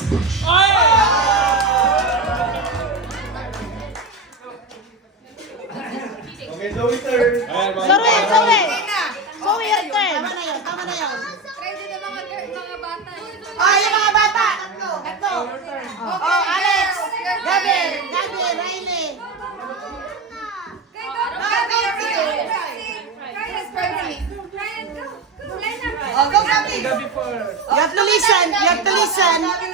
Okay, Zoe turn. Zoe, your turn. Tama na yun. Ready na mga bata. Oh, yung mga bata. Tatlo. Oh, Alex. Gabi, Riley. Oh, go, Gabi. You have to listen.